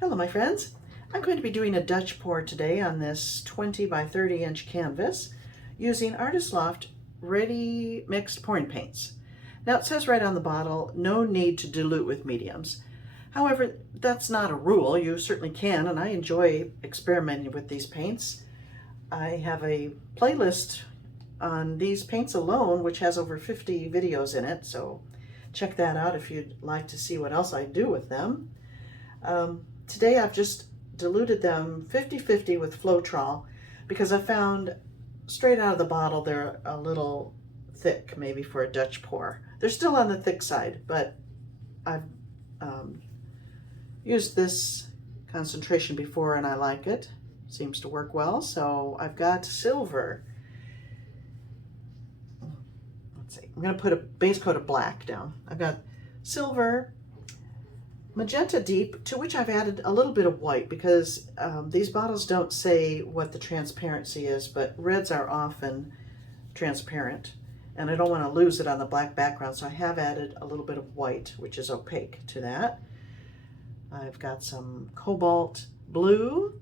Hello my friends. I'm going to be doing a Dutch pour today on this 20 by 30 inch canvas using Artist Loft ready mixed pouring paints. Now it says right on the bottle, no need to dilute with mediums. However, that's not a rule. You certainly can, and I enjoy experimenting with these paints. I have a playlist on these paints alone, which has over 50 videos in it, so check that out if you'd like to see what else I do with them. Today I've just diluted them 50-50 with Floetrol because I found straight out of the bottle they're a little thick, maybe for a Dutch pour. They're still on the thick side, but I've used this concentration before and I like it. Seems to work well. So I've got silver. Let's see, I'm going to put a base coat of black down. I've got silver, magenta deep, to which I've added a little bit of white because these bottles don't say what the transparency is, but reds are often transparent and I don't want to lose it on the black background, so I have added a little bit of white, which is opaque, to that. I've got some cobalt blue,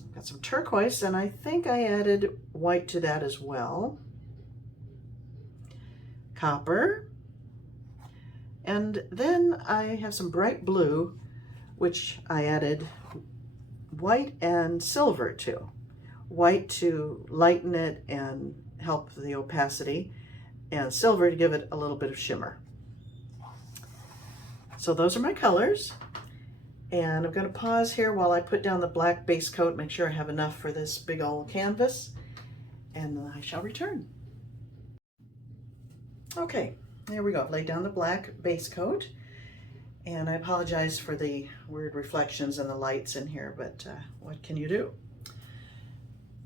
I've got some turquoise, and I think I added white to that as well. Copper. And then I have some bright blue, which I added white and silver to. White to lighten it and help the opacity, and silver to give it a little bit of shimmer. So those are my colors. And I'm going to pause here while I put down the black base coat, make sure I have enough for this big old canvas, and then I shall return. Okay. There we go. I've laid down the black base coat, and I apologize for the weird reflections and the lights in here, but what can you do?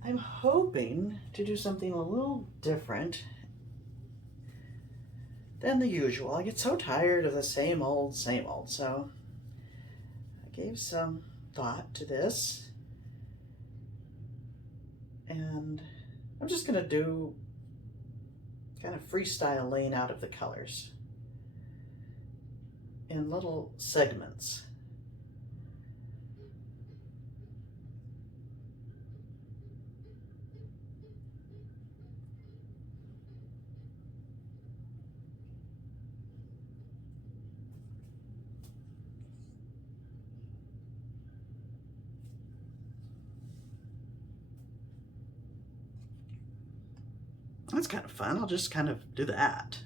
I'm hoping to do something a little different than the usual. I get so tired of the same old, so I gave some thought to this, and I'm just going to do kind of freestyle laying out of the colors in little segments. That's kind of fun. I'll just kind of do that.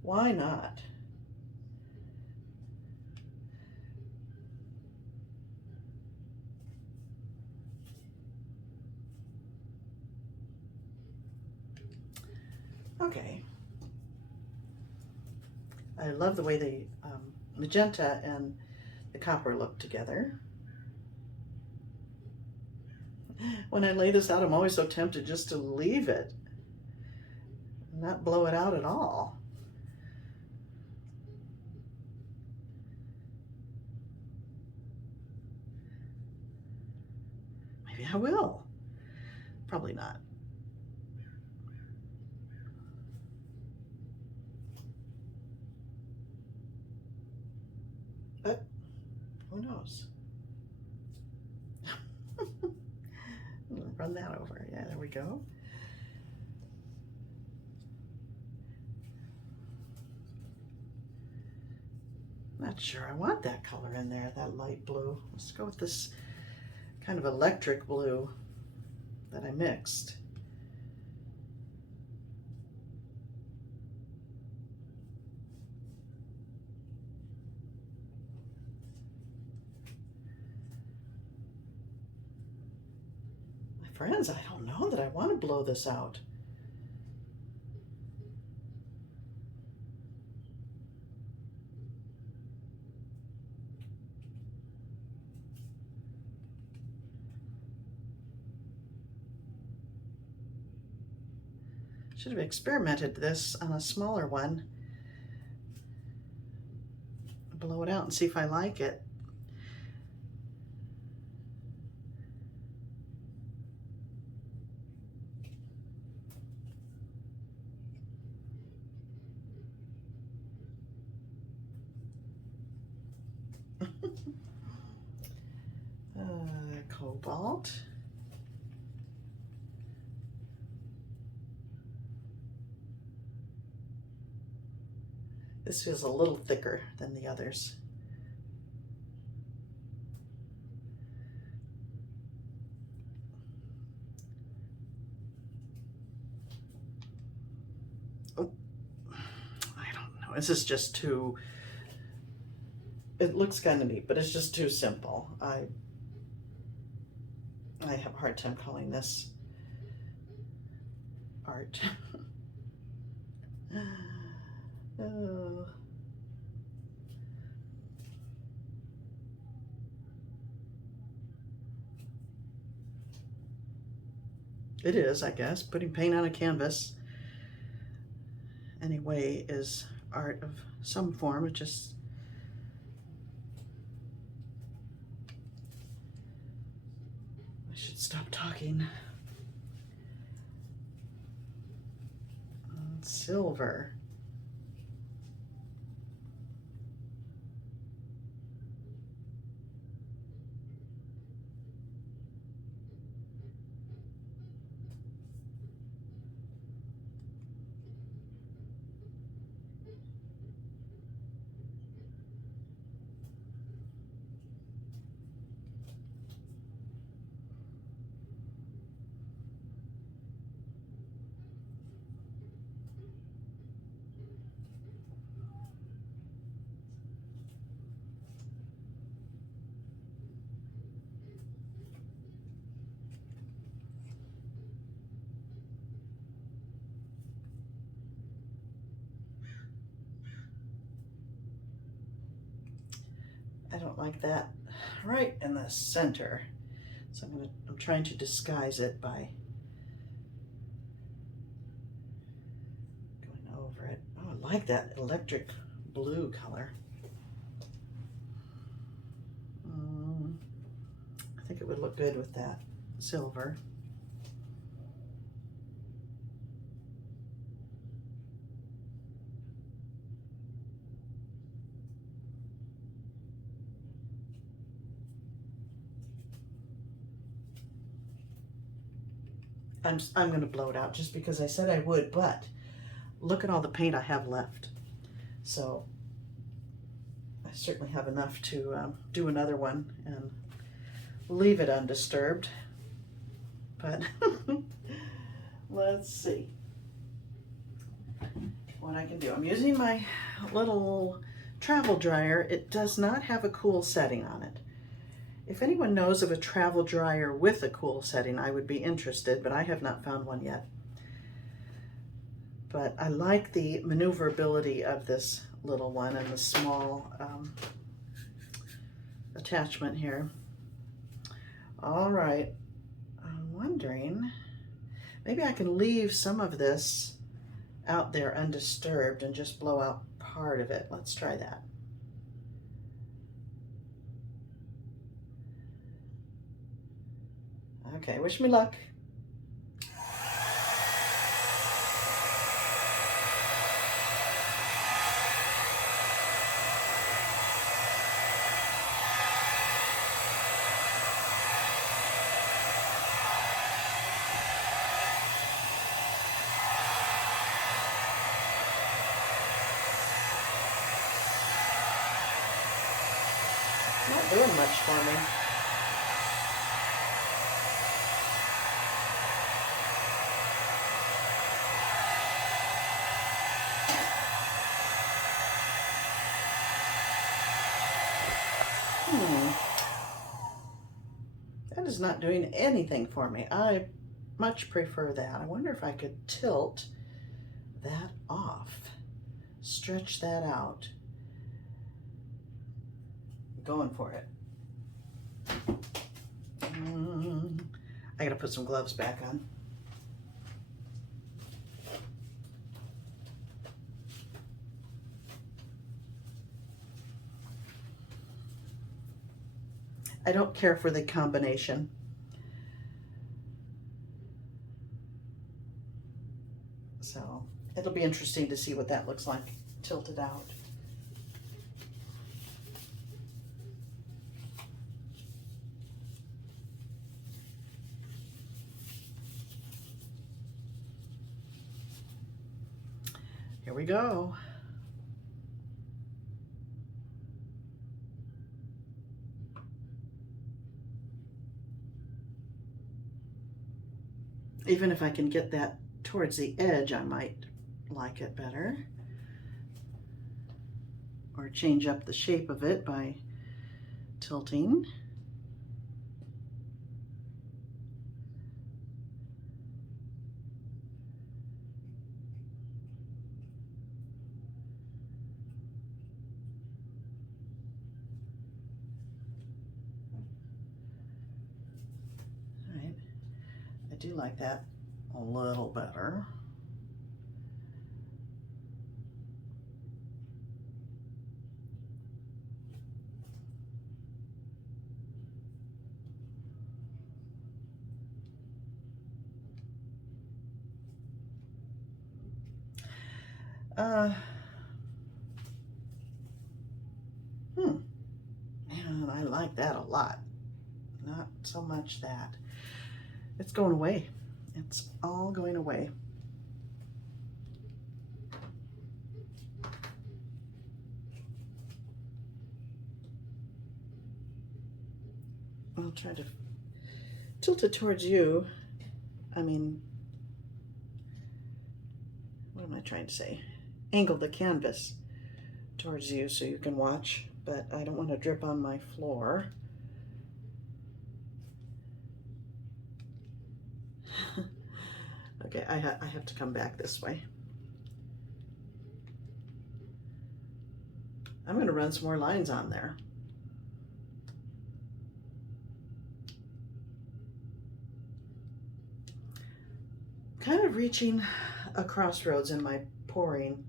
Why not? Okay. I love the way the magenta and the copper look together. When I lay this out, I'm always so tempted just to leave it, not blow it out at all. Maybe I will. Probably not. But who knows? Run that over. Yeah, there we go. Not sure I want that color in there, that light blue. Let's go with this kind of electric blue that I mixed. Friends, I don't know that I want to blow this out. Should have experimented this on a smaller one. Blow it out and see if I like it. Cobalt. This feels a little thicker than the others. Oh, I don't know. This is just too, it looks kind of neat, but it's just too simple. I have a hard time calling this art. Oh. It is, I guess. Putting paint on a canvas anyway is art of some form. It just, I should stop talking. Silver. I don't like that right in the center. So I'm trying to disguise it by going over it. Oh, I like that electric blue color. I think it would look good with that silver. I'm going to blow it out just because I said I would, but look at all the paint I have left. So I certainly have enough to do another one and leave it undisturbed. But let's see what I can do. I'm using my little travel dryer. It does not have a cool setting on it. If anyone knows of a travel dryer with a cool setting, I would be interested, but I have not found one yet. But I like the maneuverability of this little one and the small attachment here. All right, I'm wondering, maybe I can leave some of this out there undisturbed and just blow out part of it. Let's try that. Okay, wish me luck. Not doing much for me. That is not doing anything for me. I much prefer that. I wonder if I could tilt that off, stretch that out. I'm going for it. I gotta put some gloves back on. I don't care for the combination. So it'll be interesting to see what that looks like tilted out. Here we go. Even if I can get that towards the edge, I might like it better. Or change up the shape of it by tilting. All right, I do like that a little better. Man, I like that a lot. Not so much that. It's going away. It's all going away. I'll try to tilt it towards you. I mean, what am I trying to say? Angle the canvas towards you so you can watch, but I don't want to drip on my floor. Okay, I have to come back this way. I'm going to run some more lines on there. Kind of reaching a crossroads in my pouring,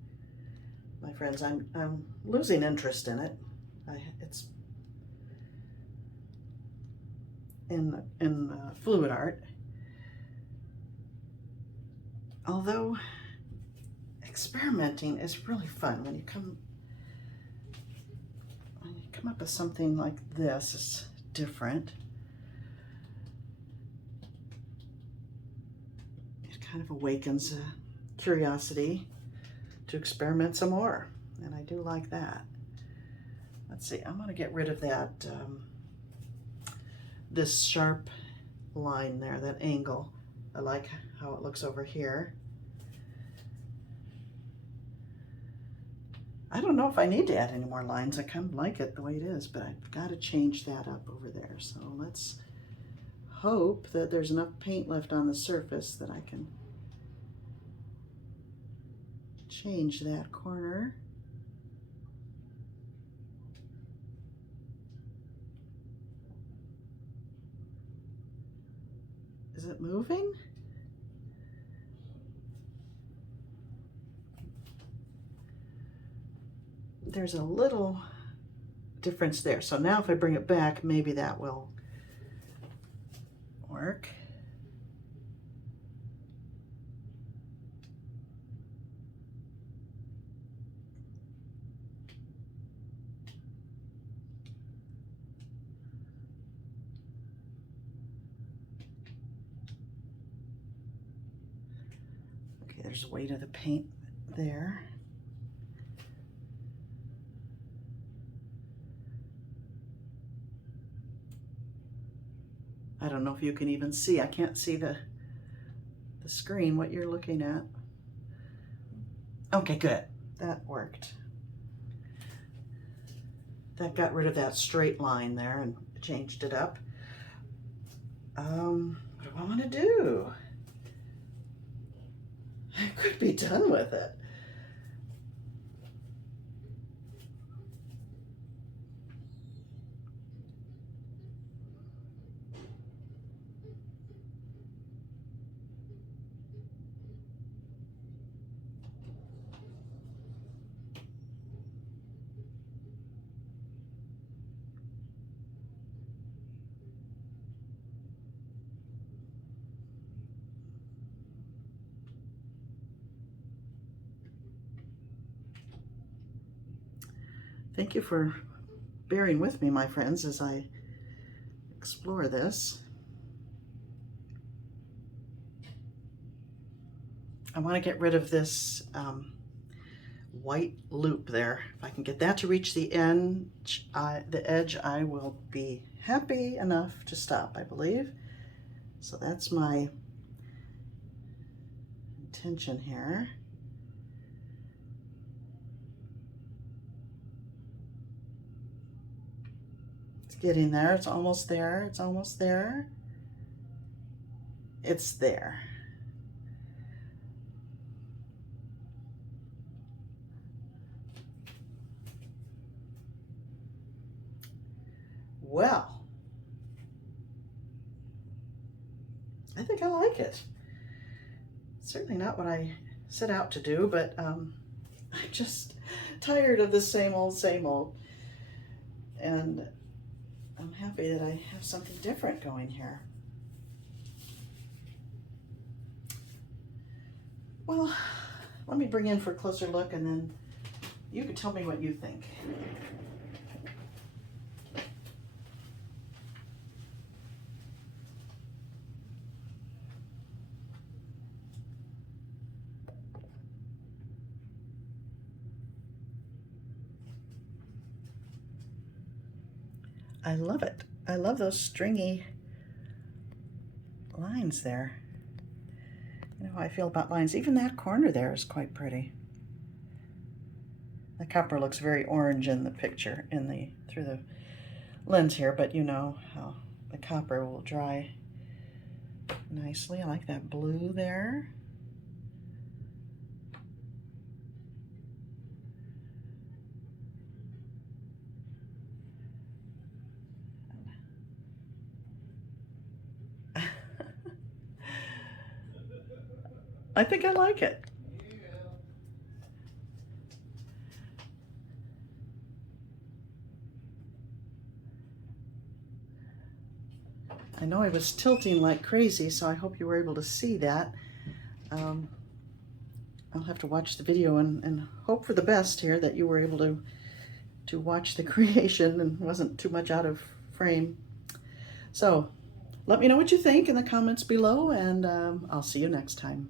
my friends. I'm losing interest in it. It's in fluid art. Although experimenting is really fun when you come up with something like this. It's different. It kind of awakens curiosity to experiment some more, and I do like that. Let's see, I'm going to get rid of that this sharp line there, that angle. I like how it looks over here. I don't know if I need to add any more lines. I kind of like it the way it is, but I've got to change that up over there. So let's hope that there's enough paint left on the surface that I can change that corner. Is it moving? There's a little difference there. So now if I bring it back, maybe that will work. Okay, there's weight of the paint there. I don't know if you can even see. I can't see the screen, what you're looking at. Okay, good. That worked. That got rid of that straight line there and changed it up. What do I want to do? I could be done with it. Thank you for bearing with me, my friends, as I explore this. I want to get rid of this white loop there. If I can get that to reach the edge, I will be happy enough to stop, I believe. So that's my intention here. It's getting there. It's almost there. It's almost there. It's there. Well, I think I like it. Certainly not what I set out to do, but I'm just tired of the same old, and I'm happy that I have something different going here. Well, let me bring in for a closer look, and then you can tell me what you think. I love it. I love those stringy lines there. You know how I feel about lines. Even that corner there is quite pretty. The copper looks very orange in the picture, through the lens here, but you know how the copper will dry nicely. I like that blue there. I think I like it. I know I was tilting like crazy, so I hope you were able to see that. I'll have to watch the video and hope for the best here, that you were able to watch the creation and wasn't too much out of frame. So let me know what you think in the comments below, and I'll see you next time.